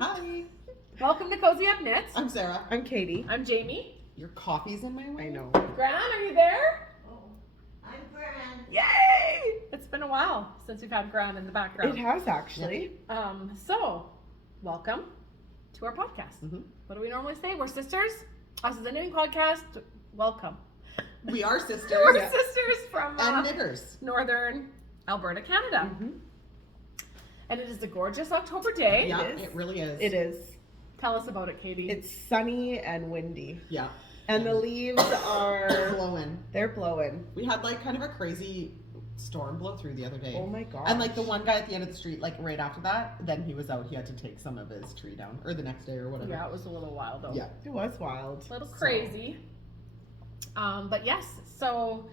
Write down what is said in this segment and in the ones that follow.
everyone. Hi. Welcome to Cozy Up Knits. I'm Sarah. I'm Katie. I'm Jamie. Your coffee's in my way. I know. Gran, are you there? Oh, I'm Gran. Yay! It's been a while since we've had Gran in the background. It has actually. So, welcome to our podcast. Mm-hmm. What do we normally say? We're sisters. Us is a knitting podcast. Welcome. We are sisters. We're sisters from and knitters. northern Alberta, Canada. Mm-hmm. And it is a gorgeous October day. Yeah, is. it really is. It is. Tell us about it, Katie. It's sunny and windy. Yeah. And the leaves are blowing. they're blowing. We had like kind of a crazy storm blow through the other day. Oh my god. And like the one guy at the end of the street, like right after that, then he was out. He had to take some of his tree down, or the next day, or whatever. Yeah, it was a little wild though. Yeah. It was wild. A little crazy. But yes, so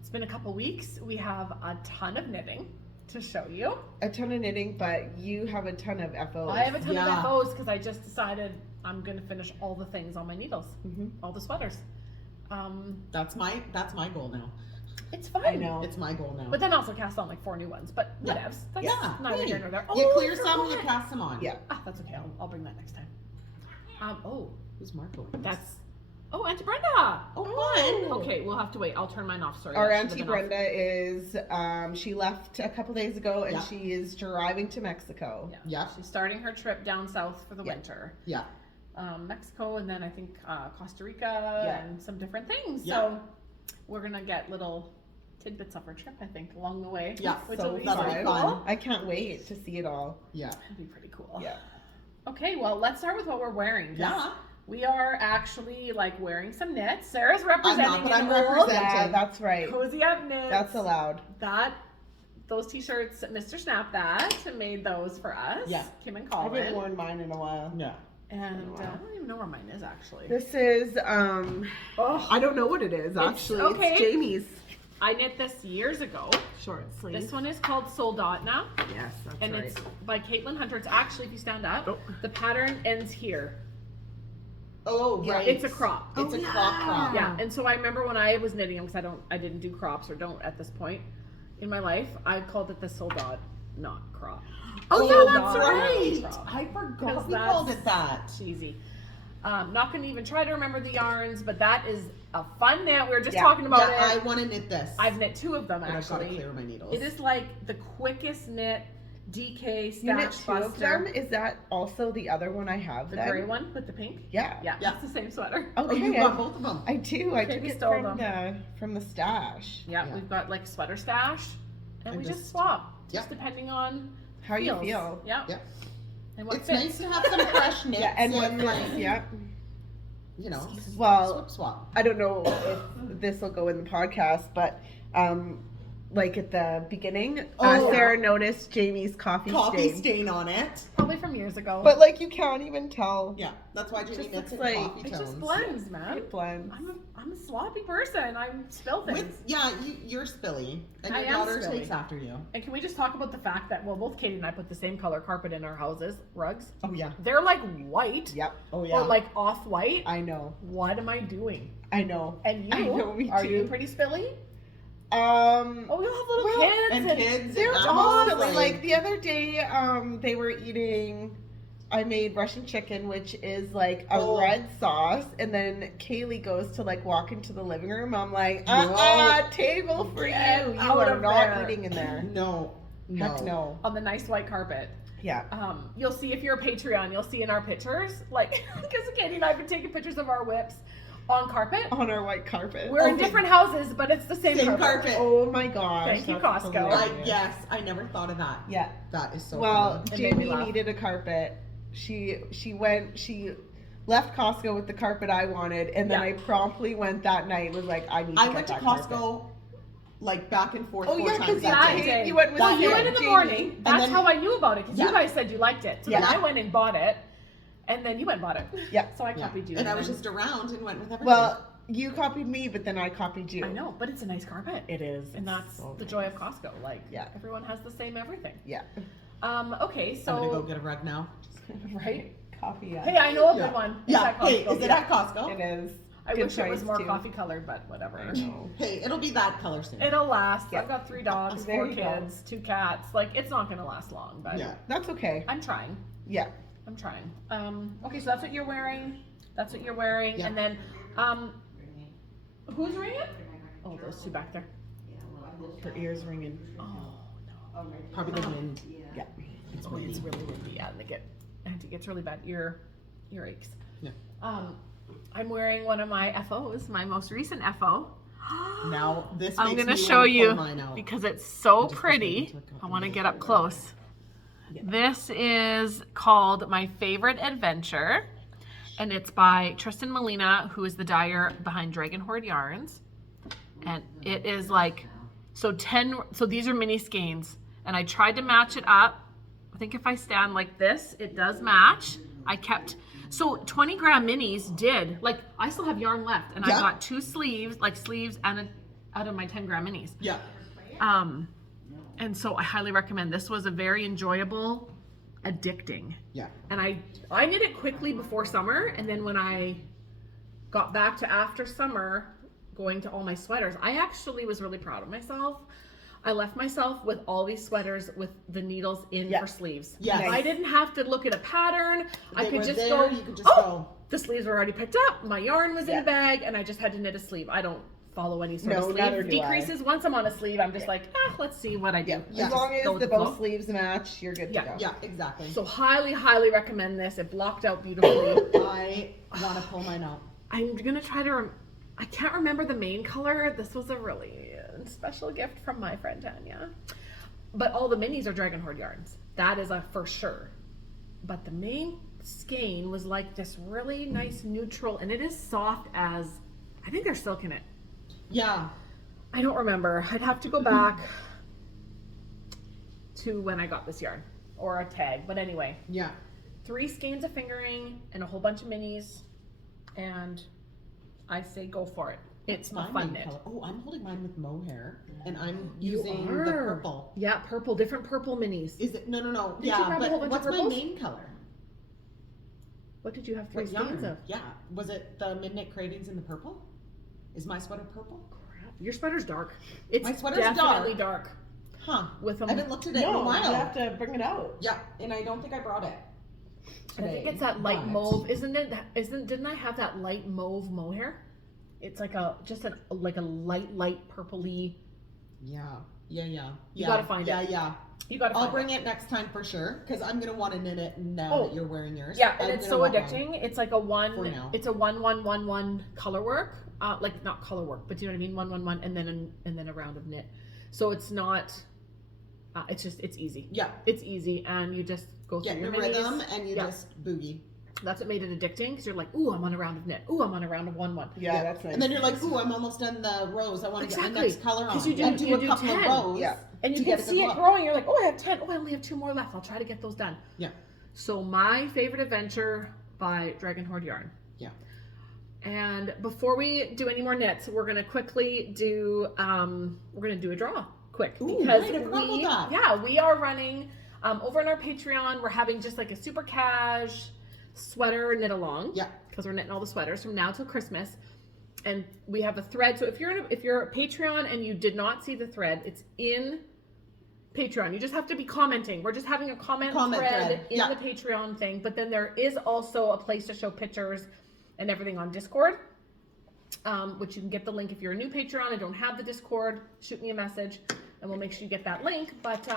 it's been a couple weeks. We have a ton of knitting to show you. A ton of knitting, but you have a ton of FOs. I have a ton Yeah. of FOs because I just decided I'm going to finish all the things on my needles, all the sweaters. That's my goal now. It's fun. I know. It's my goal now. But then also cast on like 4 new ones. But Yeah. whatevs. That's Yeah, neither hey. here nor there. You I clear some, you forgot. cast them on. Yeah. Ah, that's okay. I'll bring that next time. Who's Marco? Auntie Brenda. Oh, fun. Okay, we'll have to wait. I'll turn mine off. Sorry. Our that should've Auntie been off. Brenda is she left a couple days ago and Yeah. she is driving to Mexico. Yeah. Yeah. She's starting her trip down south for the Yeah. winter. Yeah. Mexico, and then I think Costa Rica Yeah. and some different things. Yeah. So we're gonna get little tidbits of her trip, I think, along the way. Yeah, which so will be that'll be pretty fun. cool. I can't wait to see it all. Yeah. That'll be pretty cool. Yeah. Okay, well, let's start with what we're wearing. 'Cause Yeah. we are actually like wearing some knits. Sarah's representing but I'm an old representing. Yeah, that's right. Cozy Up Knits. That's allowed. Those t-shirts, Mr. Snap That made those for us. Yeah. Kim and I Colin. haven't worn mine in a while. Yeah. And I don't even know where mine is actually. This is Oh, I don't know what it is actually. okay. It's Jamie's I knit this years ago. short sleeve. This one is called Soldatna, Yes, that's and right. it's by Caitlin Hunter. It's actually, if you stand up, the pattern ends here. Oh, Yeah, right. It's a crop. It's a crop. Yeah, and so I remember when I was knitting them, because I didn't do crops or don't at this point in my life. I called it the Soldat, not crop. Oh, Soldat yeah, that's right. crop. I 'Cause forgot we that's called it that. cheesy. Not gonna even try to remember the yarns, but that is a fun knit. We were just Yeah. talking about Yeah, I it. want to knit this. I've knit 2 of them and I've got to actually. clear my needles. It is like the quickest knit DK You knit stash 2 of buster. them? Is that also the other one I have The then? gray one with the pink. Yeah. Yeah, Yeah. it's the same sweater. Oh, Okay. you got both of them. I do. I Okay, took we it stole from the stash. Yeah, Yeah. we've got like sweater stash, and And we just just- swap, yeah. just depending on How you feels. feel. Yeah. Yeah. And what It's fits. nice to have some fresh knits. Yeah, and what like, yeah. you know, Well, swip swap. I don't know if this will go in the podcast, but like at the beginning, Oh. Sarah noticed Jamie's coffee stain. on it. Probably from years ago. But like you can't even tell. Yeah, that's why Jamie Just knits looks in like- coffee it tones. just blends, man. It blends. I'm a sloppy person. I spill things. You're spilly, and I your am daughter spilly. takes after you. And can we just talk about the fact that, well, both Katie and I put the same color carpet in our houses, rugs. Oh yeah. They're like white Yep. Oh yeah. or like off-white. I know. What am I doing? I know. And you, I know, me are too. you pretty spilly? Um Oh, we all have little Well, kids. and kids They're and all animals, silly. Like the other day, they were eating. I made Russian chicken, which is like a Oh. red sauce, and then Kaylee goes to like walk into the living room. I'm like, No. table for Get you. You out are of not there. eating in there. No. Heck no. On the nice white carpet. Yeah. You'll see if you're a Patreon, you'll see in our pictures, like, because Katie and I have been taking pictures of our whips on carpet. On our white carpet. We're in Okay. different houses, but it's the same, Same carpet. carpet. Oh my gosh. Thank you, that's Costco. hilarious. Yes, I never thought of that. Yeah. That is so Well, funny. It made me Jamie laugh. needed a carpet. She left Costco with the carpet I wanted, and then Yeah. I promptly went that night. Was like, I need. To I get went to that Costco carpet. like back and forth Oh 4 yeah, times because that that day. day. you went with Well, you Jamie. went in the morning. That's then- how I knew about it, because you Yeah. guys said you liked it. So then Yeah. I went and bought it, and then you went and bought it. Yeah. So I Yeah. copied you. And I was then- just around and went with everything. Well, you copied me, but then I copied you. I know, but it's a nice carpet. It is. And that's so the nice. joy of Costco. Like, Yeah. everyone has the same everything. Yeah. Okay, so. I'm gonna go get a rug now. Right? Coffee. Hey, I know a Yeah. good one. It's Yeah. at Hey, Costco. is it at Costco? It is. I Good wish it was choice, more too. coffee colored, but whatever. I know. Hey, it'll be that color soon. It'll last. Yeah. I've got 3 dogs, There 4 you go. kids, 2 cats. Like, it's not gonna last long, but Yeah. That's okay. I'm trying. Yeah. I'm trying. Okay, so that's what you're wearing. That's what you're wearing. Yeah. And then, who's ringing? Oh, those two back there. Her ears ringing. Oh, no. Probably the wind. Yeah. It's Oh, windy. it's really windy. Yeah, and it gets really bad. Earaches. Yeah. I'm wearing one of my FOs, my most recent FO. Now this I'm makes gonna me show wanna pull you mine out. because it's so I just pretty. wish I took I off want to the get up close. Yeah. This is called My Favorite Adventure, and it's by Tristan Molina, who is the dyer behind Dragon Horde Yarns. And it is like, so these are mini skeins, and I tried to match it up. I think if I stand like this, it does match. So 20 gram minis did, like, I still have yarn left, and I Yeah. got 2 sleeves and out of my 10 gram minis. Yeah. And so I highly recommend. This was a very enjoyable, addicting. Yeah. And I knit it quickly before summer, and then when I got back to after summer, going to all my sweaters, I actually was really proud of myself. I left myself with all these sweaters with the needles in Yeah. for sleeves. Yes. I didn't have to look at a pattern. I They could were just there, go, you could just oh, go. the sleeves were already picked up. My yarn was in Yeah. a bag, and I just had to knit a sleeve. I don't follow any sort No, of neither sleeve do I. decreases. Once I'm on a sleeve, I'm just like, let's see what I do. Yeah. Yeah. As long Go as with the the flow. both sleeves match, you're good to Yeah. go. Yeah, exactly. So highly, highly recommend this. It blocked out beautifully. I want to pull mine out. I'm gonna try to. I can't remember the main color. This was a really special gift from my friend Tanya. But all the minis are Dragon Horde yarns. That is a for sure. But the main skein was like this really nice neutral, and it is soft as. I think there's silk in it. Yeah. I don't remember. I'd have to go back to when I got this yarn or a tag. But anyway, Yeah. 3 skeins of fingering and a whole bunch of minis, and I say go for it. It's a My fun main knit. color. Oh, I'm holding mine with mohair, and I'm You using the are. purple. Yeah, purple, different purple minis. Is it? No. Did you Yeah, grab a whole but bunch of what's my purples? main color? What did you have 3 What skeins yarn? of? Yeah. Was it the Midnight Cravings in the purple? Is my sweater purple? Crap. Your sweater's dark. It's My sweater's definitely dark. Huh. With I a, haven't looked at it in a No, you while. have to bring it out. Yeah, and I don't think I brought it. I think Today, it's that light but- mauve. Didn't I have that light mauve mohair? It's like a light purpley. Yeah. You gotta find it. Yeah. You gotta I'll find bring it next time for sure, because I'm gonna want to knit it now Oh. that you're wearing yours. Yeah, and I'm it's gonna so want one. addicting. It's like a For now. It's a 1-1-1-1 color work. Like not color work, but you know what I mean. 1-1-1, and then a round of knit. So it's not. It's easy. Yeah. It's easy, and you just go through Get your your minis. rhythm and you Yeah. just boogie. That's what made it addicting, because you're like, ooh, I'm on a round of knit. Ooh, I'm on a round of 1-1. Yeah, that's nice. And then you're like, ooh, I'm almost done the rows. I want to get my Exactly. next color on. 'Cause you do- and you a do couple 10. of rows. Yeah. And you to can get a see good it look. growing. You're like, oh, I have 10. Oh, I only have 2 more left. I'll try to get those done. Yeah. So my favorite adventure by Dragon Horde Yarn. Yeah. And before we do any more knits, we're gonna quickly do a draw quick, Ooh, because right, I forgot about that. we are running over on our Patreon. We're having just like a super cash sweater knit along. Yeah. Because we're knitting all the sweaters from now till Christmas, and we have a thread. So if you're a Patreon and you did not see the thread, it's in Patreon. You just have to be commenting. We're just having a comment thread in yeah. the Patreon thing, but then there is also a place to show pictures and everything on Discord, which you can get the link if you're a new Patreon and don't have the Discord. Shoot me a message and we'll make sure you get that link. But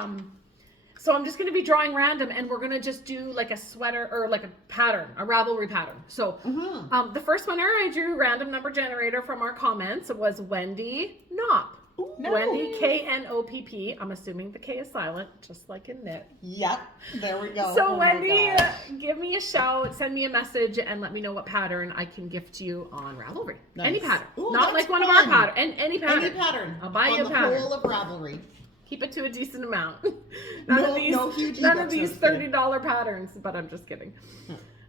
so I'm just going to be drawing random, and we're going to just do like a sweater or like a pattern, a Ravelry pattern. So the first winner I drew random number generator from our comments was Wendy Knopp. No. Wendy Knopp. I'm assuming the K is silent, just like in knit. Yep. There we go. So Oh my Wendy, gosh. give me a shout, send me a message, and let me know what pattern I can gift you on Ravelry. Nice. Any pattern, Ooh, not that's like one of our fun. pattern, and any pattern. Any pattern. I'll buy on you a the pattern. whole of Ravelry. Keep it to a decent amount. No huge none ebooks, of these just kidding. $30 patterns, but I'm just kidding.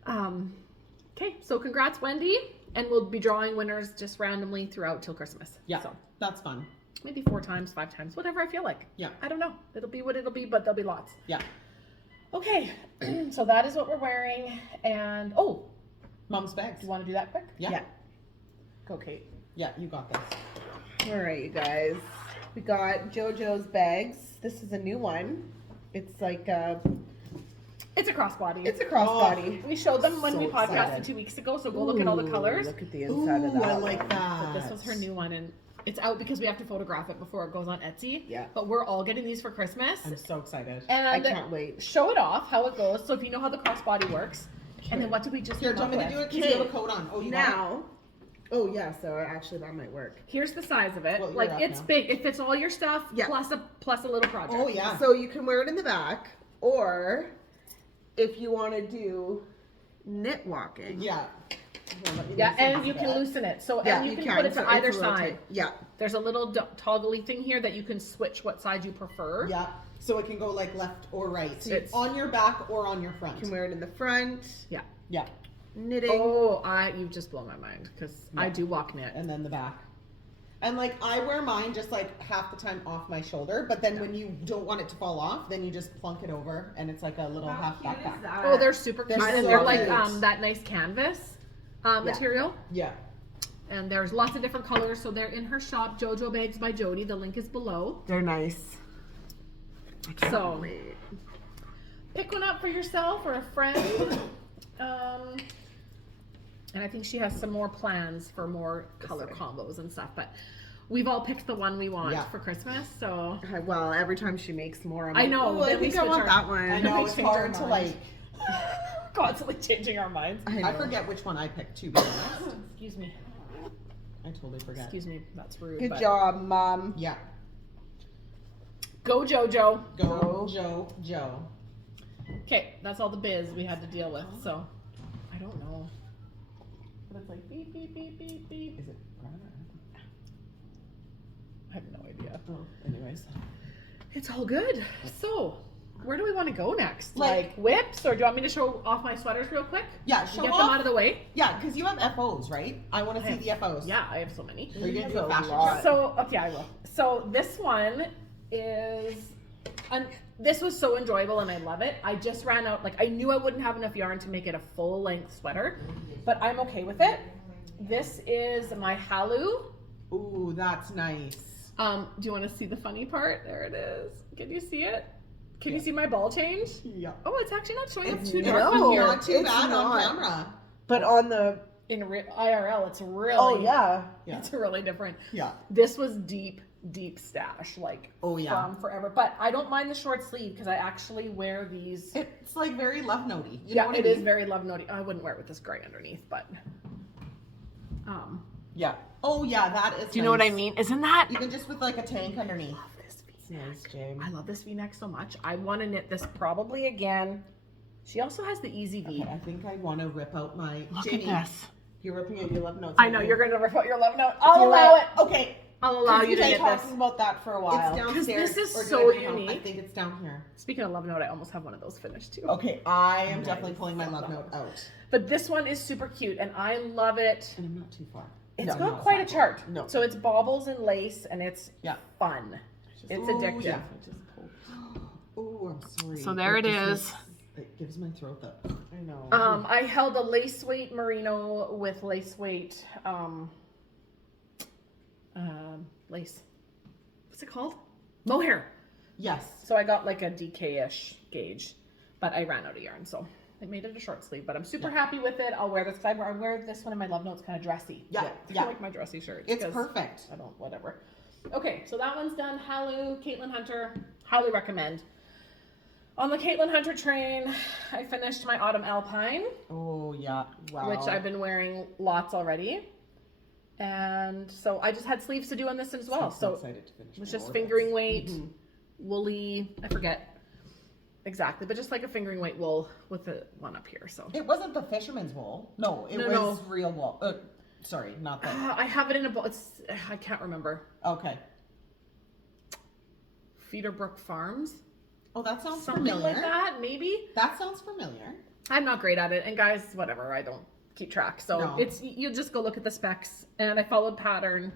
Okay, so congrats, Wendy, and we'll be drawing winners just randomly throughout till Christmas. Yeah. So That's fun. maybe 4 times, 5 times, whatever I feel like. Yeah. I don't know. It'll be what it'll be, but there'll be lots. Yeah. Okay, so that is what we're wearing, and oh, Mom's bags. do you want to do that quick? Yeah. Yeah. Go, Kate. Yeah, you got this. All right, you guys. We got JoJo's bags. This is a new one. It's like It's a crossbody. It's a crossbody. We showed them when So we podcasted excited. 2 weeks ago, so go look at all the colors. Look at the inside of that. I like one. that. But this was her new one, and it's out because we have to photograph it before it goes on Etsy. Yeah. But we're all getting these for Christmas. I'm so excited. And I can't wait. show it off how it goes. So if you know how the crossbody works, and then what did we just Here, come do you up want me to with? do it? Because you have a coat on. Oh, you got it? Now, oh yeah, so actually that might work. Here's the size of it. Well, you're Like up it's now. big. It fits all your stuff Yeah. plus a little project. Oh, yeah. So you can wear it in the back, or if you want to do knit walking. Yeah. Well, let me Yeah, loosen and this you a can bit. loosen it. So Yeah, and you can put it so to it's either a little side. tight. Yeah. There's a little toggly thing here that you can switch what side you prefer. Yeah. So it can go like left or right. It's- on your back or on your front. You can wear it in the front, Yeah. Yeah. knitting. Oh, you've just blown my mind because I Yeah. do walk knit. And then the back. And like I wear mine just like half the time off my shoulder, but then when you don't want it to fall off, then you just plunk it over and it's like a little half backpack. Oh, they're super cute. They're and so they're like cute. that nice canvas material. Yeah. And there's lots of different colors. So they're in her shop, JoJo Bags by Jody. The link is below. They're nice. I can't So- wait. Pick one up for yourself or a friend. And I think she has some more plans for more color combos and stuff. But we've all picked the one we want Yeah. for Christmas. So Well, every time she makes more, I'm I like, know, "Ooh, I then we think I switch want our- that one. I know We it's change our hard to minds. like constantly changing our minds. I I know. forget which one I picked to be honest. Excuse me. I totally forget. Excuse me. That's rude. Good but- job, Mom. Yeah. Go JoJo. Go Joe. Okay, that's all the biz we had to deal with. So I don't know. But it's like beep beep beep beep beep. Is it Grande? I have no idea. Oh, anyways. It's all good. So where do we want to go next? Like- Like whips, or do you want me to show off my sweaters real quick? Yeah, And show get off. them out of the way. Yeah, because you have FOs, right? I want to see have- the FOs. Yeah, I have so many. Are you gonna do a That's a fashion lot. show? So okay, I will. So this one is, this was so enjoyable and I love it. I just ran out. Like I knew I wouldn't have enough yarn to make it a full length sweater, but I'm okay with it. This is my Halu. Ooh, that's nice. Do you want to see the funny part? There it is. Can you see it? Can you Yeah. see my ball change? Yeah. Oh, it's actually not showing up It's too no, dark not, on here. not too it's bad on not. camera. But on the In IRL, it's really. oh yeah, Yeah. It's really different. Yeah. This was deep stash, like Oh, yeah. from forever. But I don't mind the short sleeve because I actually wear these. It's like very love notey. You Yeah, know what it I is mean? very love notey. I wouldn't wear it with this gray underneath, but Yeah. Oh yeah, that is. do you know what I mean? Isn't that? Even just with like a tank underneath. This it's nice, James. I love this V-neck so much. I want to knit this probably again. She also has the Easy V. Okay, I think I want to rip out my. Look Jamie, at this. you're ripping out your love notes. I know aren't you're you? going to rip out your love note. I'll You're allow right. it. Okay. I'll allow you We've to been knit talking this. about that for a while. It's downstairs. this is or do so I bring it home? I unique. think it's down here. Speaking of love note, I almost have one of those finished too. Okay, I am definitely pulling my love note out. But this one is super cute and I love it. And I'm not too far. It's No, got no, quite a it's not. chart. No. So it's baubles and lace and it's Yeah. fun. It's Ooh, addictive. yeah. Oh, I'm sorry. So there it just is. It gives my throat the. I know. I held a lace weight merino with lace weight lace. What's it called? Mohair. Yes. So I got like a DK-ish gauge, but I ran out of yarn, so I made it a short sleeve. But I'm super happy with it. I'll wear this because I wear this one in my love notes, kind of dressy. Yeah, I yeah. like my dressy shirt. It's perfect. I don't, whatever. Okay, so that one's done. Halu, Caitlin Hunter, highly recommend. On the Caitlin Hunter train, I finished my autumn Alpine, Oh yeah. Wow. which I've been wearing lots already. And so I just had sleeves to do on this as well. So excited to finish. it was my just orbits. fingering weight, woolly, I forget exactly, but just like a fingering weight wool with the one up here. So It wasn't the fisherman's wool. No, it No, was real wool. Sorry, not that. I have it in a bowl. It's, I can't remember. Okay. Feederbrook Farms, Oh, that sounds something familiar. like that, maybe. That sounds familiar. I'm not great at it, and guys, whatever, I don't keep track. So No. it's, you just go look at the specs, and I followed pattern.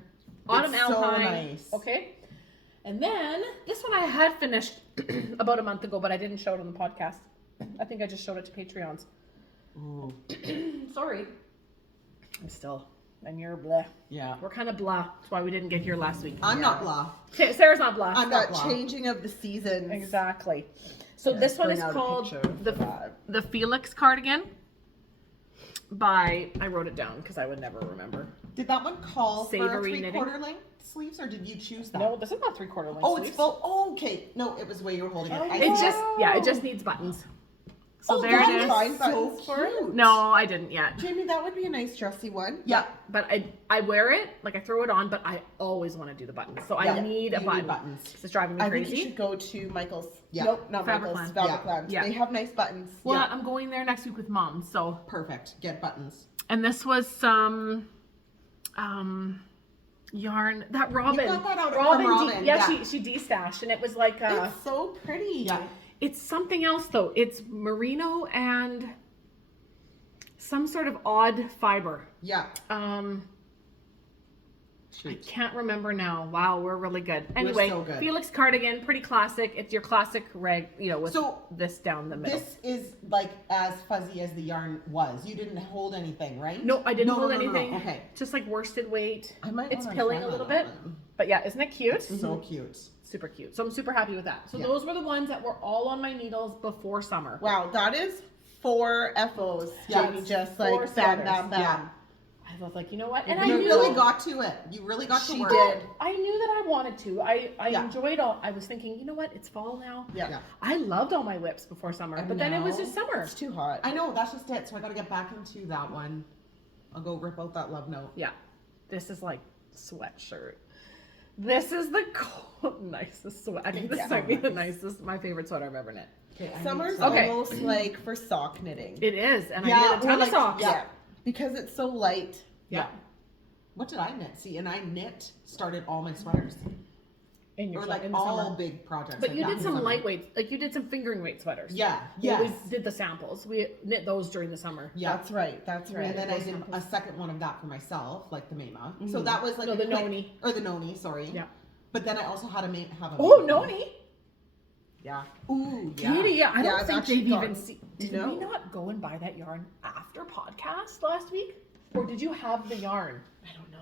Autumn It's so Alpine. nice. Okay. And then this one I had finished about a month ago, but I didn't show it on the podcast. I think I just showed it to Patreons. Ooh. Sorry. And you're blah. Yeah. We're kind of blah. That's why we didn't get here last week. I'm not blah. Okay, Sarah's not blah. I'm not that blah. changing of the seasons. Exactly. So Yes, this one bring is out a called picture for that. the Felix Cardigan by, I wrote it down because I would never remember. Did that one call for Savory 3/4 knitting? length sleeves, or did you choose that? No, this is not 3/4 length Oh, sleeves. it's full. Oh, okay. No, it was the way you were holding it. I It thought- just, it just needs buttons. So Oh, there that it is is. Fine so buttons for it. cute. No, I didn't yet. Jamie, that would be a nice dressy one. Yeah. But I wear it, like I throw it on, but I always want to do the buttons. So I Yeah, need a you need button. buttons. It's driving me I think you crazy. should go to Michael's. Yeah. Nope, not Fabric Michael's. Land. Fabric Land. Yeah. They have nice buttons. Well, Yeah. I'm going there next week with Mom, so. Perfect. Get buttons. And this was some yarn that Robin. got that out from Robin, Robin, yeah, yeah. she destashed, and it was like It's so pretty. Yeah. it's something else though. It's merino and some sort of odd fiber. Yeah. I can't remember now. Wow, we're really good. Anyway, so good. Felix Cardigan, pretty classic. It's your classic rag, with So, this down the middle. This is like as fuzzy as the yarn was. You didn't hold anything, right? No, I didn't No, hold no, no, no. anything. Okay. Just like worsted weight. I might It's wanna pilling try a little that bit. on. But yeah, isn't it cute? So cute. Super cute. So I'm super happy with that. So Yeah. those were the ones that were all on my needles before summer. Wow, that is 4 FOs. Yeah, Jamie, it's just 4 like bam, bam, sweaters. bam. Yeah. I was like, you know what? And I you knew really got to it. You really got to She work. did. I knew that I wanted to. I Yeah. enjoyed all. I was thinking, you know what? It's fall now. Yeah. I loved all my whips before summer, but then it was know. just summer. It's too hot. I know, that's just it. So I got to get back into that one. I'll go rip out that love note. Yeah, this is like sweatshirt. This is the nicest sweat. I think this It's might so be the nice. nicest, my favorite sweater I've ever knit. Okay, I Summer's need to- Okay. almost like for sock knitting. It is, and Yeah, I knit a ton or of like- socks. yeah. Because it's so light. Yeah. What did I knit? See, and I started all my sweaters. In your Or like in the all summer. big projects. But like you that did in some summer. lightweight, like you did some fingering weight sweaters. Yeah. Yeah, Yes. we did the samples. We knit those during the summer. Yeah. That's right. That's right. And then I Those did samples. a second one of that for myself, like the Mema. So that was like No, a the quick- Noni. or the Noni, sorry. Yeah. But then I also had to have a Oh, Mema. Noni. Yeah. Ooh, yeah. Katie, yeah, I Yeah, don't I've think actually they've even gotten- seen. Did No. we not go and buy that yarn after podcast last week? Or did you have the yarn? I don't know.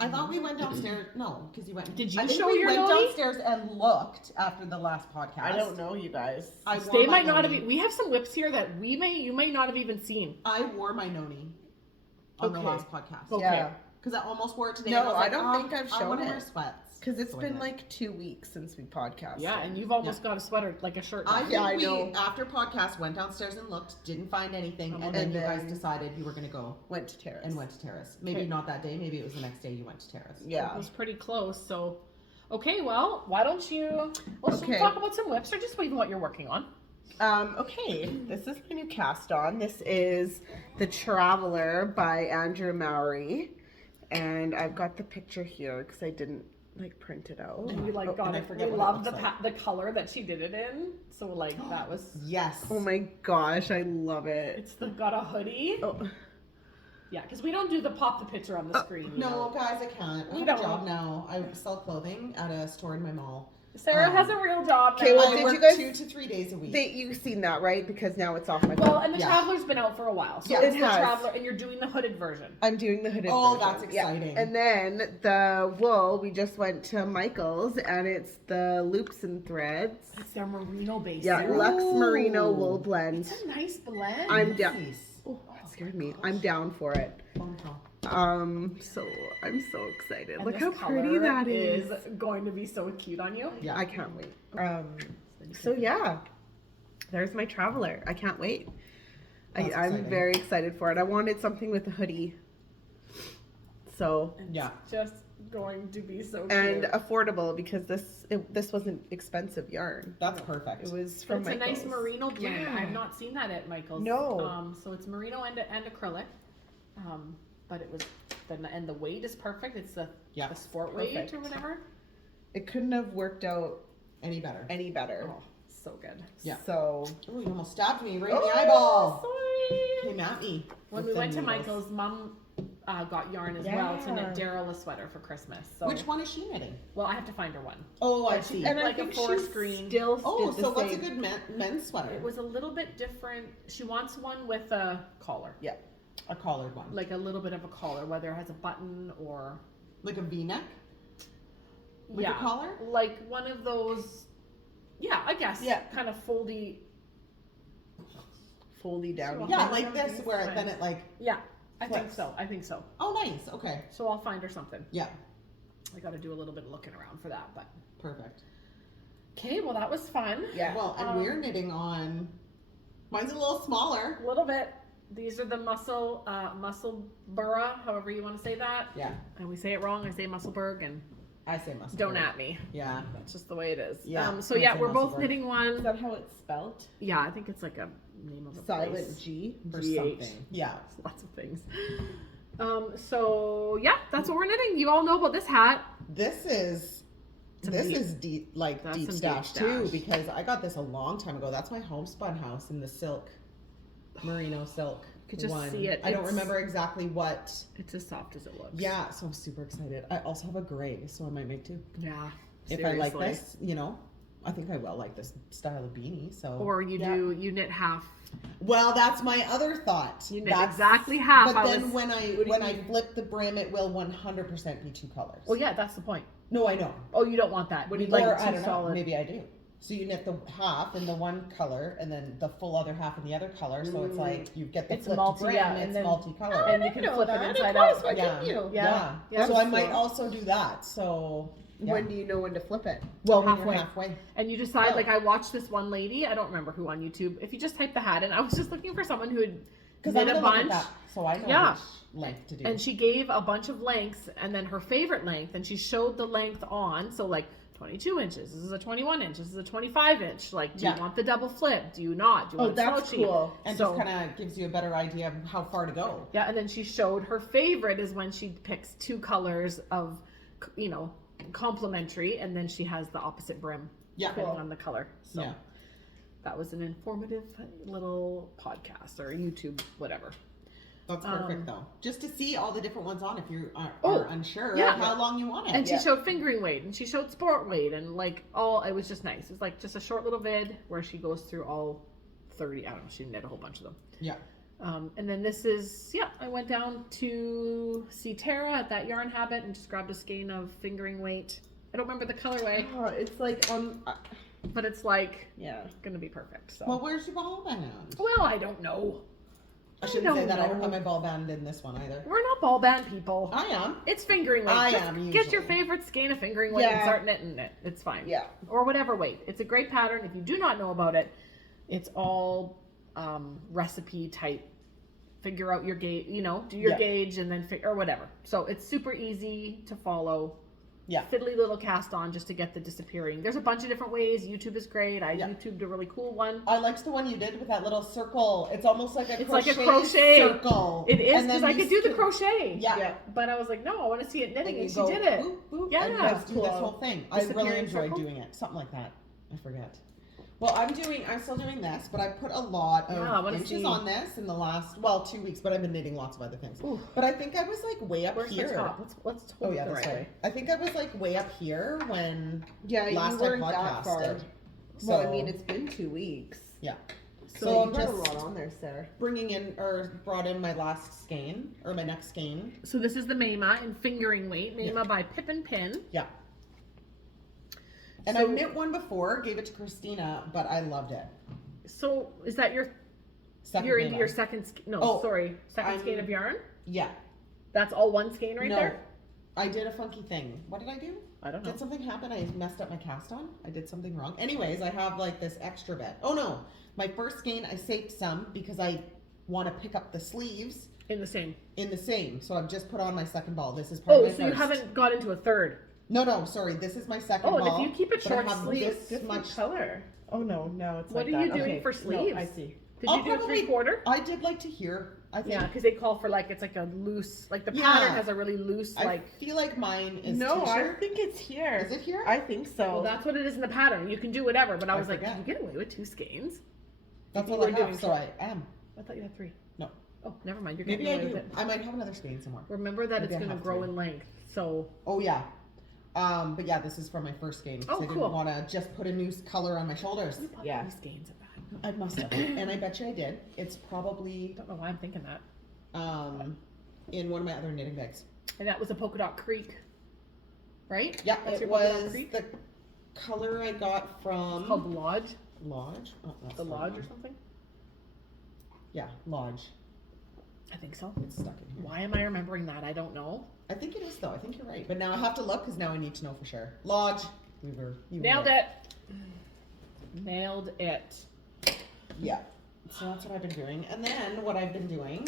I thought we went downstairs. No, because you went. Did you I think show we your went Noni? downstairs and looked after the last podcast. I don't know, you guys. I wore They my might not have. Noni. We have some whips here that you may not have even seen. I wore my Noni on the Okay. last podcast. Okay. Yeah. Because I almost wore it today. No, and I, was I like, don't oh, think I've I shown want to it. wear sweats. Because it's So I been did. like 2 weeks since we podcasted. Yeah, and you've almost got a sweater, like a shirt. I done. think I we, know. after podcast, went downstairs and looked, didn't find anything, and And then you then- guys decided you were going to go Went to Terrace. and went to Terrace. Maybe Okay. not that day, maybe it was the next day you went to Terrace. It Yeah. was pretty close. So, okay, well, why don't you? Well, should we Okay. talk about some whips or just even what you're working on? Okay, this is my new cast on. This is The Traveler by Andrew Mowry. And I've got the picture here because I didn't like print it out. And we like Oh, got and I it. forget We what it love looks like. the color that she did it in. So like that was. Yes. Oh my gosh, I love it. It's got a hoodie. Oh, Yeah, because we don't do the pop the picture on the screen. you No, know. guys, I can't. I We have a don't. job now. I sell clothing at a store in my mall. Sarah has a real job Okay, now. well, I did work you guys- 2 to 3 days a week. you've seen that, right? Because now it's off my Well, phone. and the Yeah. Traveler's been out for a while. So Yeah, it's it the has. Traveler, and you're doing the hooded version. I'm doing the hooded Oh, version. that's exciting. And then the wool, we just went to Michael's, and it's the loops and threads. It's their merino base. Yeah, Sarah. Lux Merino Ooh. wool blend. It's a nice blend. I'm down. Nice. Oh, that scared me. I'm down for it. Phone call. So I'm so excited. And Look this how pretty color that is. going to be so cute on you. Yeah. I can't wait. So yeah, there's my traveler. I can't wait. That's I'm exciting. very excited for it. I wanted something with a hoodie. So Yeah. Just going to be so cute. and affordable because this wasn't expensive yarn. That's perfect. It was But from it's a nice Michael's. merino blend. Yeah. I've not seen that at Michael's. No. So it's merino and acrylic. But it was and the weight is perfect. It's the sport weight Perfect. or whatever. It couldn't have worked out Any better. any better. Oh, so good. Yeah. So Ooh, you almost stabbed me right in Oh, the eyeball. Sorry. Came at me. When with we went the to needles. Michael's, Mom got yarn as well to knit Yeah. Daryl a sweater for Christmas. So Which one is she knitting? well, I have to find her one. Oh, I But she- see. and like I a think forest she green. still Oh, did the so what's a same. good men's sweater? It was a little bit different. She wants one with a collar, Yeah. a collared one. like a little bit of a collar, whether it has a button or Like a V-neck? With a yeah, collar? like one of those. Yeah, I guess. Yeah. Kind of foldy. Foldy down. Yeah, like this, where then it like. Yeah, I think Flips. so. I think so. Oh, nice. Okay. So I'll find her something. Yeah. I got to do a little bit of looking around for that, but. Perfect. Okay, well that was fun. Yeah. Well, and we're knitting on. Mine's a little smaller. A little bit. These are the muscle Burra, however you want to say that. Yeah. And we say it wrong. I say Musselburg, and I say mustard. don't at me. Yeah. That's just the way it is. Yeah, So I yeah, say we're both Musselburg. knitting Is one. that how it's spelled? Yeah, I think it's like a name of a Silent place. G. For GH. something. Yeah. Lots of things. So yeah, that's what we're knitting. You all know about this hat. This is. Some This deep- is deep, like That's deep some stash deep too, stash. because I got this a long time ago. That's my homespun house in the silk, merino silk. Could just one. see it. I don't It's- remember exactly what. It's as soft as it looks. Yeah, so I'm super excited. I also have a gray, so I might make two. Yeah. If I like seriously. this, I think I will like this style of beanie. So. Or you knit half. Well, that's my other thought. You knit That's- exactly half. But I then was- when do you I mean? flip the brim, it will 100% be two colors. Well, yeah, that's the point. No, I know. Oh, you don't want that. What do You'd you- like Or it I too don't know. solid. Maybe I do. So you knit the half in the one color, and then the full other half in the other color. So it's like you get the It's flipped multi- brim. yeah, and It's then- multicolored. And you can know flip that. it Of inside course, out. why Yeah. couldn't you? Yeah. Yeah, So I that's might cool. also do that. So yeah. When do you know when to flip it? well, when Halfway. you're halfway. And you decide, Oh. like, I watched this one lady, I don't remember who on YouTube. If you just type the hat in, I was just looking for someone who had Because I'm knit a gonna look at bunch. that, so I know Yeah. which length to do. And she gave a bunch of lengths and then her favorite length, and she showed the length on. So, like, 22 inches. This is a 21 inch. This is a 25 inch. Like, do Yeah. you want the double flip? Do you not? Do you Oh, want that's slouchy? cool. And So- just kind of gives you a better idea of how far to go. Yeah, and then she showed her favorite is when she picks two colors of, complementary, and then she has the opposite brim Yeah. depending on the color. So Yeah. that was an informative little podcast or YouTube, whatever. That's perfect though. Just to see all the different ones on if you are Oh, unsure yeah. of how long you want it. And she Yeah. showed fingering weight, and she showed sport weight, and like it was just nice. It's like just a short little vid where she goes through all 30. I don't know. She knit a whole bunch of them. Yeah. And then this is, I went down to see Tara at that Yarn Habit and just grabbed a skein of fingering weight. I don't remember the colorway, Oh, it's like but it's like yeah. gonna be perfect. So, Well, where's your ball band? well, I don't know. I shouldn't say don't that. I don't know. have my ball band in this one either. We're not ball band people. I am. It's fingering weight. I Just am get your usually. favorite skein of fingering weight and Yeah. start knitting it. It's fine. Yeah. Or whatever weight. It's a great pattern. If you do not know about it, it's all recipe type. Figure out your gauge, do your Yeah. gauge and then or whatever. So it's super easy to follow. Yeah. Fiddly little cast on just to get the disappearing. There's a bunch of different ways. YouTube is great. I Yeah. YouTubed a really cool one. I liked the one you did with that little circle. It's almost like a It's crochet like a crochet. circle. It is And then because I you could do the skip- crochet. Yeah. Yeah. But I was like, no, I want to see it knitting, And and you she go did it. boop, boop, Yeah. and just do this Cool. whole thing. I really Disappearing enjoyed circle? doing it. Something like that. I forget. Well, I'm still doing this, but I put a lot Yeah, I of wanna inches see. on this in the last, 2 weeks, but I've been knitting lots of other things. Ooh. But I think I was like way up Where's here. the top? Let's Oh hold yeah, it the that's right right. way. I think I was like way up here when Yeah, last you I weren't that far. podcasted. Well, I So, me's been 2 weeks. yeah. So, So you I'm got a just lot on there, Sarah. brought in my last skein or my next skein. So this is the Mema in fingering weight. Mema by Pip and Pin. Yeah. And So- I've knit one before, gave it to Christina, but I loved it. So is that Second you're into Mema. your second no, Oh, sorry, 2nd I'm- skein of yarn? Yeah. That's all one skein right no, there? I did a funky thing. What did I do? I don't know. Did something happen? I messed up my cast on? I did something wrong. Anyways, I have like this extra bit. Oh no, my first skein, I saved some because I want to pick up the sleeves In the same. in the same. So I've just put on my second ball. This is part of Oh, my so you first. haven't got into a third. No, sorry. This is my second Oh, and ball. if you keep it but I short have sleeves, this much. color. Oh no, it's What like are you that. doing Okay. for No, sleeves? I see. Did I'll you do a probably- 3/4? I did like to hear. I think. Yeah, because they call for like it's like a loose, like the Yeah. pattern has a really loose I like. feel like mine is No, I t-shirt. think it's here. Is it here? I think so. Well, that's what it is in the pattern. You can do whatever, but I I was like, forget. did you get away with 2 skeins? That's you all I were have. doing So I am. I thought you had 3. No. Oh, never mind. You're Maybe getting I away do. with it. I might have another skein somewhere. Remember that Maybe I it's going to have grow 3. in length. So Oh yeah. But yeah, this is for my first skein because Oh, I cool. didn't want to just put a new color on my shoulders. Yeah. 3 skeins of that. I must have, and I bet you I did. It's probably I don't know why I'm thinking that. in one of my other knitting bags. And that was a polka dot creek, right? Yeah, That's it your polka dot was creek? the color I got from It's called Lodge. Lodge. Oh, that's The the Lodge one. or something. Yeah, Lodge. I think so. It's stuck in here. Why am I remembering that? I don't know. I think it is though. I think you're right. But now I have to look because now I need to know for sure. Lodge. You Nailed it. Nailed it. Yeah. So that's what I've been doing. And then what I've been doing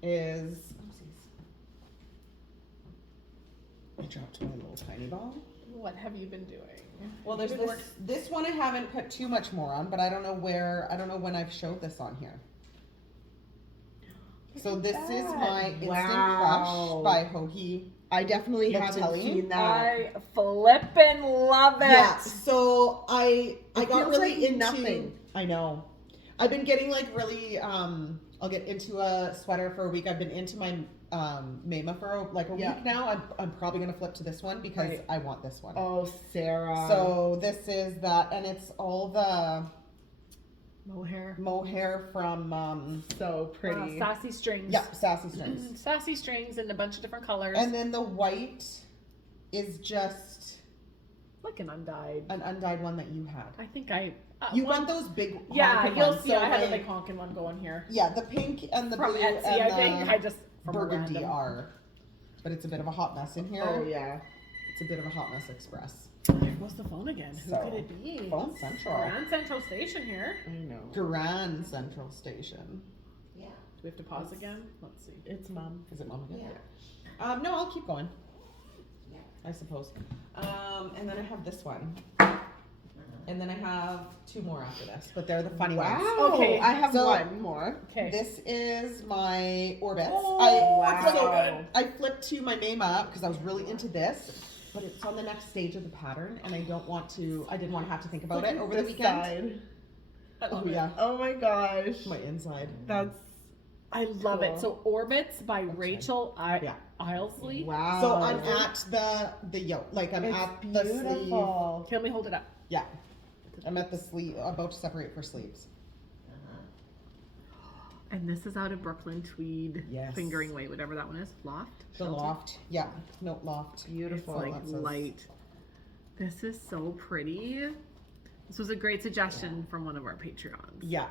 is I dropped my little tiny ball. What have you been doing? Well, there's this one I haven't put too much more on, but I don't know when I've showed this on here. So this is my Instant Crush by Hohe. I definitely haven't Nutella. seen that. I flippin' love it. Yeah, so I got feels really like into nothing. I know. I've been getting like really I'll get into a sweater for a week. I've been into my Mema for a week now. I'm probably gonna flip to this one because Right. I want this one. Oh, Sarah. So this is that, and it's all the Mohair. from so pretty. Sassy strings. yeah, Sassy Strings. Sassy strings in a bunch of different colors. And then the white is just like an undyed. an undyed one that you had. I think I. You got those big Yeah, honking you'll ones. see. So I had a like- big honking one going here. Yeah, the pink and the From blue Etsy, and I the think. I just from a burgundy random. are. But it's a bit of a hot mess in here. Oh yeah. It's a bit of a hot mess express. There goes the phone again. Who So, could it be? Phone Central. Grand Central Station here. I know. Grand Central Station. Yeah. Do we have to pause again? Let's see. It's Mom. Is it Mom again? Yeah. No, I'll keep going. Yeah. I suppose. And then I have this one. And then I have two more after this, but they're the funny ones. Wow. Okay, I have so- one more. Okay. This is my Orbits. wow. So I flipped to my Mema because I was really into this, but it's on the next stage of the pattern, and I didn't want to have to think about it over the This weekend. side. I love Oh it. yeah, Oh my gosh. my inside. That's I love Cool. it. So Orbits by Rachel Yeah. Ilesley. wow. So I'm at the yoke, like I'm It's at the sleeve. beautiful. Can we hold it up? Yeah, I'm at the sleeve, about to separate for sleeves. And this is out of Brooklyn Tweed. Yes. Fingering weight, whatever that one is. Loft. The Shelter? loft, yeah, no loft. Beautiful. It's like That says- light. This is so pretty. This was a great suggestion from one of our Patreons. Yeah,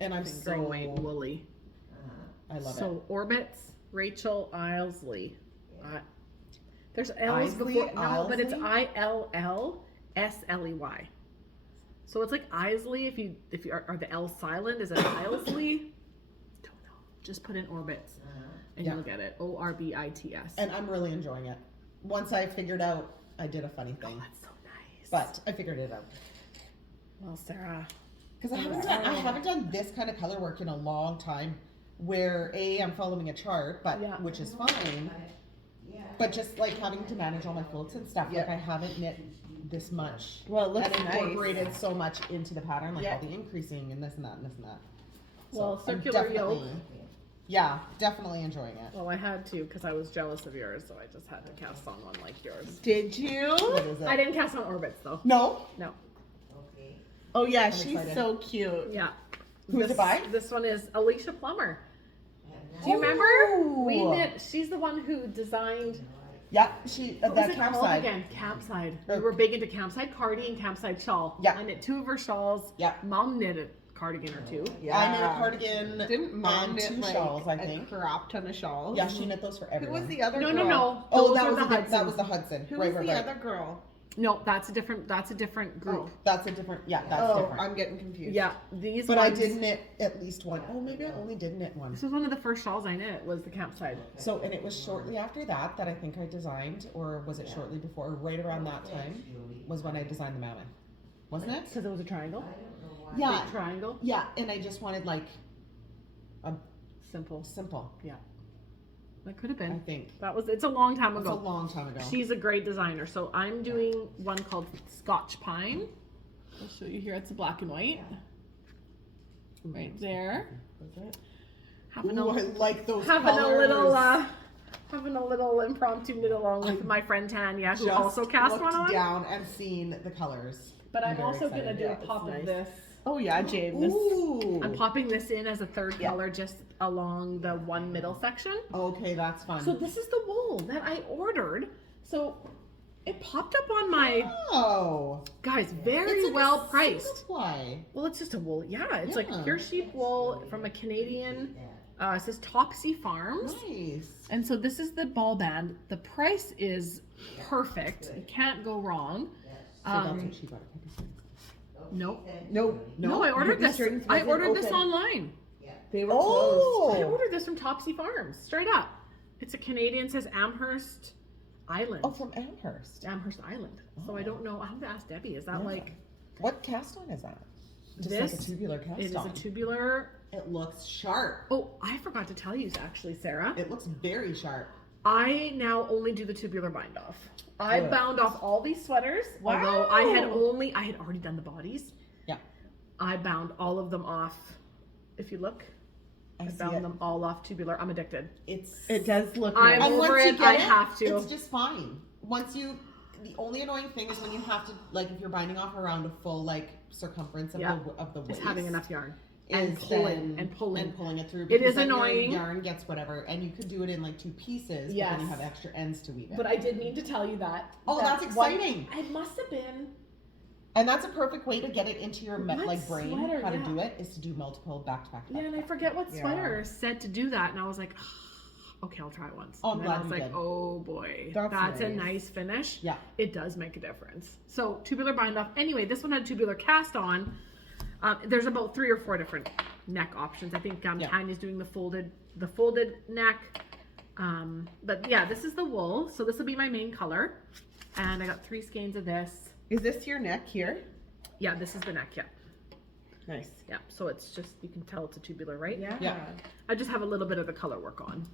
and I'm Fingering so weight woolly. I love it. So Orbits, Rachel Ilesley. There's L's Isley, before. No, but it's Ilesley? ILLSLEY. So it's like Isley. If you are the L silent, is it Ilesley? Don't know. Just put in Orbits, and Yeah. you'll get it. ORBITS. And I'm really enjoying it. Once I figured out, I did a funny thing, That's so nice. but I figured it out. Well, Sarah. Because I haven't done this kind of color work in a long time, where I'm following a chart, but Yeah. which is fine. Yeah. But just like having to manage all my floats and stuff, Yeah. like I haven't knit this much. Well, it looks and nice. incorporated so much into the pattern, like Yeah. all the increasing and this and that and this and that. Well, I'm circular yoke. Yeah, definitely enjoying it. Well, I had to because I was jealous of yours, so I just had to cast on one like yours. Did you? What is it? I didn't cast on Orbits though. No. No. Okay. Oh yeah, I'm she's excited. so cute. Yeah. Who's this, it by? This one is Alicia Plummer. And Do you remember? We Oh. knit. She's the one who designed. Yeah, she What was that it called campside. again? Campside. We Or- were big into campside cardi and campside shawl. Yeah. I knit two of her shawls. Yeah. Mom knit a cardigan or two. I knit a cardigan Didn't Mom and knit 2 like shawls, I a think. crop ton of shawls? Yeah, she knit those for Who everyone. was the other No, girl? no, no. Oh, Those that are was the that Hudsons. was the Hudson. Who right, was the right, right. other girl? No, that's a different group. Oh. That's a different. Yeah, that's Oh, different. I'm getting confused. Yeah, these. But I ones- did knit at least one. Oh, maybe I only did knit one. This was one of the first shawls I knit. Was the campside. So, and it was shortly after that I think I designed, or was it shortly before? Right around that time was when I designed the mammoth, wasn't it? Because it was a triangle. I don't know why. Yeah, Big triangle. yeah. And I just wanted like a Simple. simple. That could have I been. think That was. It's a long time it's a ago. long time ago. She's a great designer. So I'm doing one called Scotch Pine. I'll show you here. It's a black and white. Right there. Having Ooh, I a, like those having colors. having a little impromptu knit along with my friend Tanya, who Just also cast looked one on. down and seen the colors. But I'm very also gonna excited. do Yeah, a pop it's of nice. this. Oh yeah, James. This- Ooh. I'm popping this in as a third Yeah. color just along the one middle section. Okay, that's fun. So this is the wool that I ordered. So It popped up on my, Oh. guys, very It's like well a priced. Superfly. Well, it's just a wool. Yeah, it's like Yeah. pure sheep wool from a Canadian, it says Topsy Farms. Nice. And so this is the ball band. The price is perfect. You can't go wrong. So that's what she bought. No, No, I ordered the this. strings I wasn't ordered this open. online. They were Oh. I ordered this from Topsy Farms, straight up. It's a Canadian, says Amherst Island. Oh, from Amherst. Amherst Island. So I don't know. I have to ask Debbie. Is that Yeah. like What cast on is that? Just this? like a tubular cast It is on. a tubular. It looks sharp. Oh, I forgot to tell you actually, Sarah. It looks very sharp. I now only do the tubular bind off. I Good. bound off all these sweaters. Although I had already done the bodies. Yeah. I bound all of them off. If you look, I see bound it. them all off tubular. I'm addicted. It does look I'm nice. And over once you it, get I it, have to. It's just fine. The only annoying thing is when you have to, like, if you're binding off around a full, like, circumference of Yeah. the waist. Just having enough yarn. is And pulling, then- and pulling. and pulling it through. It because is then your annoying. Yarn gets whatever, and you could do it in like 2 pieces. But Yes. then you have extra ends to weave it. But I did need to tell you that. Oh, that's exciting. It must have been. And that's a perfect way to get it into your What like brain. sweater, How to yeah. do it is to do multiple back to back. Yeah, and I forget what Yeah. sweater said to do that, and I was like, okay, I'll try it once. Oh, I'm and then I glad was you like, did. oh boy, That's a nice. nice finish. Yeah. It does make a difference. So tubular bind off. Anyway, this one had tubular cast on. There's about 3 or 4 different neck options. I think Yeah. Tanya's doing the folded neck. But yeah, this is the wool. So this will be my main color. And I got 3 skeins of this. Is this your neck here? Yeah, this is the neck, yeah. Nice. Yeah, so it's just, you can tell it's a tubular, right? Yeah. I just have a little bit of the color work on.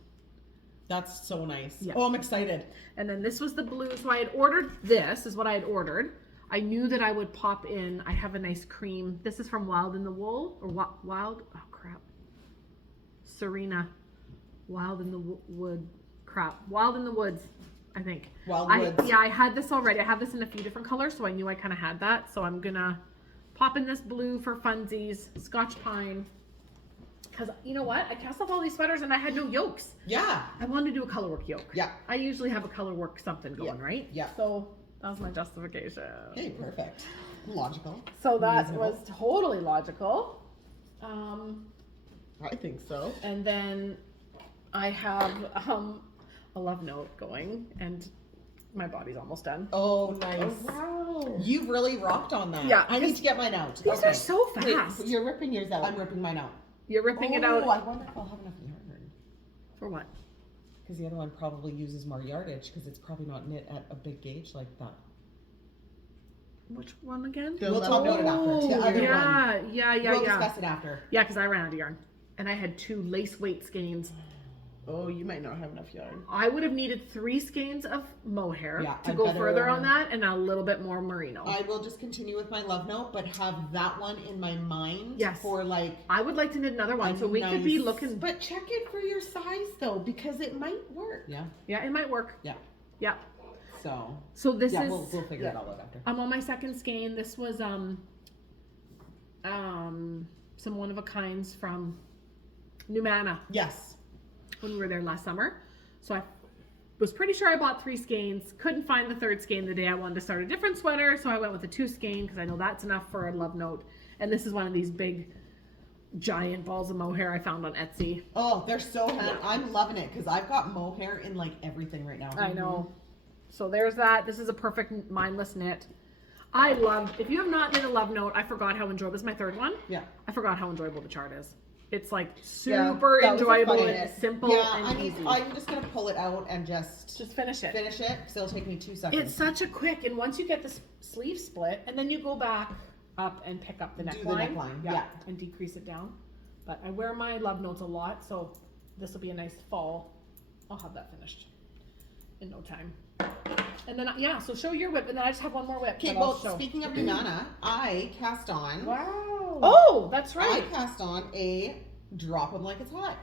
That's so nice. Yeah. Oh, I'm excited. And then this was the blue. So I had ordered this, is what I had ordered. I knew that I would pop in. I have a nice cream. This is from Wild in the Wool, or Wild, oh crap. Serena. Wild in the Wood, crap. Wild in the Woods, I think. Wild Woods. Yeah, I had this already. I have this in a few different colors, so I knew I kind of had that. So I'm gonna pop in this blue for funsies, Scotch Pine. Because you know what? I cast off all these sweaters and I had no yokes. Yeah. I wanted to do a color work yoke. Yeah. I usually have a color work something going, Yeah. right? Yeah. So that was my justification. Hey, perfect. Logical. So that Reasonable. was totally logical. I think so. And then I have a love note going, and my body's almost done. Oh, nice. Wow. You've really rocked on that. Yeah, I need to get mine out. These are so fast. Wait, you're ripping yours out. I'm ripping mine out. You're ripping it Oh, out. I wonder if I'll have enough yarn. For what? Because the other one probably uses more yardage because it's probably not knit at a big gauge like that. Which one again? The We'll love talk about it after. Oh, The other one. yeah. We'll discuss it after. Yeah, because I ran out of yarn. And I had 2 lace weight skeins. Oh, you might not have enough yarn. I would have needed 3 skeins of mohair Yeah, to I go better, further on that, and a little bit more merino. I will just continue with my love note, but have that one in my mind Yes. for like. I would like to knit another one, A so we could be nice- looking. But check it for your size though, because it might work. Yeah. Yeah, it might work. Yeah. Yeah. So. So this Yeah, is. we'll figure it all out after. I'm on my second skein. This was some one of a kinds from Numana Yes. when we were there last summer. So I was pretty sure I bought 3 skeins. Couldn't find the 3rd skein the day I wanted to start a different sweater, so I went with the 2 skein because I know that's enough for a love note. And this is one of these big, giant balls of mohair I found on Etsy. Oh, they're so hand. I'm loving it because I've got mohair in like everything right now. I know. So there's that. This is a perfect mindless knit. I love, if you have not knit a love note, I forgot how enjoyable, this is my 3rd one. Yeah. I forgot how enjoyable the chart is. It's like Yeah, super that was a enjoyable fun and knit. simple Yeah, and I mean, easy. I'm just gonna pull it out and just finish it. finish it. So it'll take me 2 seconds. It's such a quick, and once you get the sleeve split, and then you go back up and pick up the Do neckline. the neckline, yeah. And decrease it down. But I wear my love notes a lot, so this will be a nice fall. I'll have that finished in no time. And then, yeah, so show your whip, and then I just have one more whip. Okay, that I'll well, show. speaking of banana, I cast on. Wow. Oh, that's I right. cast on a drop 'em like it's hot.